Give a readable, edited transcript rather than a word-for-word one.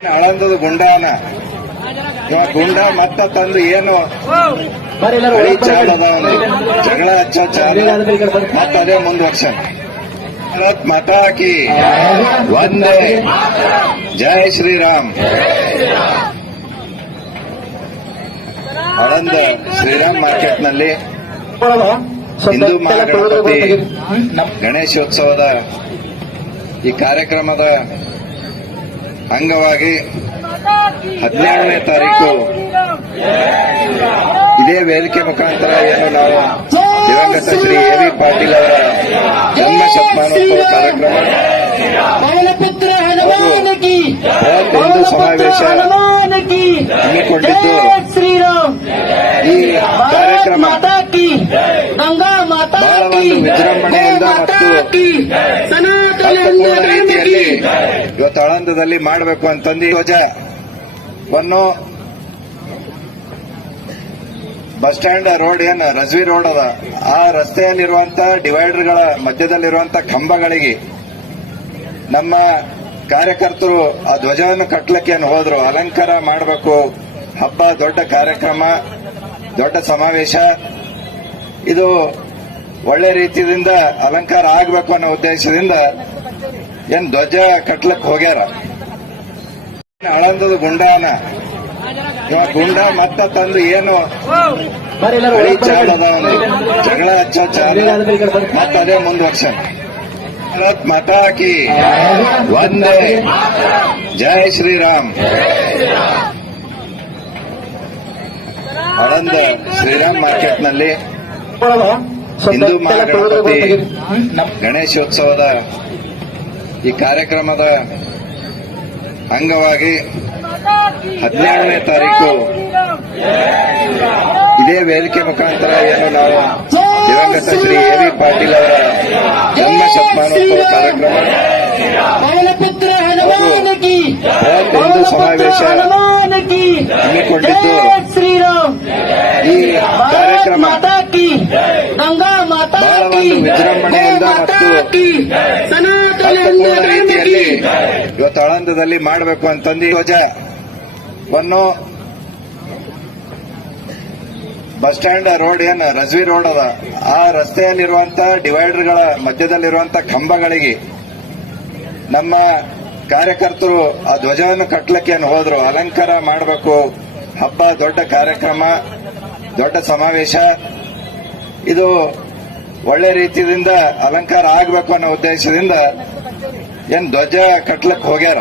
ಆಳಂದದ ಗುಂಡಾನ ಇವ ಗುಂಡ ಮತ್ತ ತಂದು ಏನು ಬಳಿ ಚಾಲದ ಜಗಳ ಹಚ್ಚೋ ಚಾಲ ಮತ್ತ ಅದೇ ಮುಂದುವರ್ಷನ್ ಭಾರತ್ ಮಾತಾ ಕಿ ವಂದೇ ಜೈ ಶ್ರೀರಾಮ್. ಆಳಂದ ಶ್ರೀರಾಮ್ ಮಾರ್ಕೆಟ್ನಲ್ಲಿ ಹಿಂದೂ ಮಹಾಗಣಪತಿ ಗಣೇಶೋತ್ಸವದ ಈ ಕಾರ್ಯಕ್ರಮದ ಅಂಗವಾಗಿ 17ನೇ ತಾರೀಕು ಇದೇ ವೇದಿಕೆ ಮುಖಾಂತರ ಏನು ನಾವು ದಿವಂಗತ ಶ್ರೀ ಎ.ವಿ. ಪಾಟೀಲ್ ಅವರ ಜನ್ಮ ಶತಮಾನೋತ್ಸವ ಕಾರ್ಯಕ್ರಮ ಹಿಂದೂ ಸಮಾವೇಶ ಹಮ್ಮಿಕೊಂಡಿದ್ದು ಈ ಕಾರ್ಯಕ್ರಮ ಬಹಳ ಒಂದು ವಿಜೃಂಭಣೆಯಿಂದ ಮತ್ತು ಅರ್ಥಪೂರ್ಣ ರೀತಿಯಲ್ಲಿ ಇವತ್ತು ಆಳಂದದಲ್ಲಿ ಮಾಡಬೇಕು ಅಂತಂದು ಧ್ವಜವನ್ನು ಬಸ್ ಸ್ಟ್ಯಾಂಡ್ ರೋಡ್ ಏನ್ ರಜ್ವಿ ರೋಡ್ ಅದ ಆ ರಸ್ತೆಯಲ್ಲಿರುವಂತಹ ಡಿವೈಡರ್ಗಳ ಮಧ್ಯದಲ್ಲಿರುವಂತ ಕಂಬಗಳಿಗೆ ನಮ್ಮ ಕಾರ್ಯಕರ್ತರು ಆ ಧ್ವಜವನ್ನು ಕಟ್ಟಲಿಕ್ಕೆ ಹೋದ್ರು. ಅಲಂಕಾರ ಮಾಡಬೇಕು, ಹಬ್ಬ, ದೊಡ್ಡ ಕಾರ್ಯಕ್ರಮ, ದೊಡ್ಡ ಸಮಾವೇಶ, ಇದು ಒಳ್ಳೆ ರೀತಿಯಿಂದ ಅಲಂಕಾರ ಆಗಬೇಕು ಅನ್ನೋ ಉದ್ದೇಶದಿಂದ ಏನ್ ಧ್ವಜ ಕಟ್ಲಕ್ ಹೋಗ್ಯಾರ. ಆಳಂದದ ಗುಂಡಾನ ಇವ ಗುಂಡ ಮತ್ತ ತಂದು ಏನು ಬಳಿ ಚಾಲದ ಜಗಳ ಹಚ್ಚೋ ಚಾಲ ಮತ್ತ ಅದೇ ಮುಂದುವರ್ಷನ್ ಭಾರತ್ ಮಾತಾ ಕಿ ವಂದೇ ಜೈ ಶ್ರೀರಾಮ್. ಆಳಂದ ಶ್ರೀರಾಮ್ ಮಾರ್ಕೆಟ್ನಲ್ಲಿ ಹಿಂದೂ ಮಹಾಗಣಪತಿ ಗಣೇಶೋತ್ಸವದ ಈ ಕಾರ್ಯಕ್ರಮದ ಅಂಗವಾಗಿ 17ನೇ ತಾರೀಕು ಇದೇ ವೇದಿಕೆ ಮುಖಾಂತರ ಏನು ನಾವು ದಿವಂಗತ ಶ್ರೀ ಎ.ವಿ. ಪಾಟೀಲ್ ಅವರ ಜನ್ಮ ಶತಮಾನೋತ್ಸವ ಕಾರ್ಯಕ್ರಮ ಹಿಂದೂ ಸಮಾವೇಶ ಹಮ್ಮಿಕೊಂಡಿದ್ದು ಈ ಕಾರ್ಯಕ್ರಮ ಬಹಳ ಒಂದು ವಿಜೃಂಭಣೆಯಿಂದ ಮತ್ತು ಅರ್ಥಪೂರ್ಣ ರೀತಿಯಲ್ಲಿ ಇವತ್ತು ಆಳಂದದಲ್ಲಿ ಮಾಡಬೇಕು ಅಂತಂದು ಧ್ವಜವನ್ನು ಬಸ್ ಸ್ಟ್ಯಾಂಡ್ ರೋಡ್ ಏನ್ ರಜ್ವಿ ರೋಡ್ ಅದ ಆ ರಸ್ತೆಯಲ್ಲಿರುವಂತಹ ಡಿವೈಡರ್ಗಳ ಮಧ್ಯದಲ್ಲಿರುವಂತಹ ಕಂಬಗಳಿಗೆ ನಮ್ಮ ಕಾರ್ಯಕರ್ತರು ಆ ಧ್ವಜವನ್ನು ಕಟ್ಟಲಿಕ್ಕೆ ಹೋದ್ರು. ಅಲಂಕಾರ ಮಾಡಬೇಕು, ಹಬ್ಬ, ದೊಡ್ಡ ಕಾರ್ಯಕ್ರಮ, ದೊಡ್ಡ ಸಮಾವೇಶ, ಇದು ಒಳ್ಳೆ ರೀತಿಯಿಂದ ಅಲಂಕಾರ ಆಗಬೇಕು ಅನ್ನೋ ಉದ್ದೇಶದಿಂದ ಏನ್ ಧ್ವಜ ಕಟ್ಲಕ್ ಹೋಗ್ಯಾರ.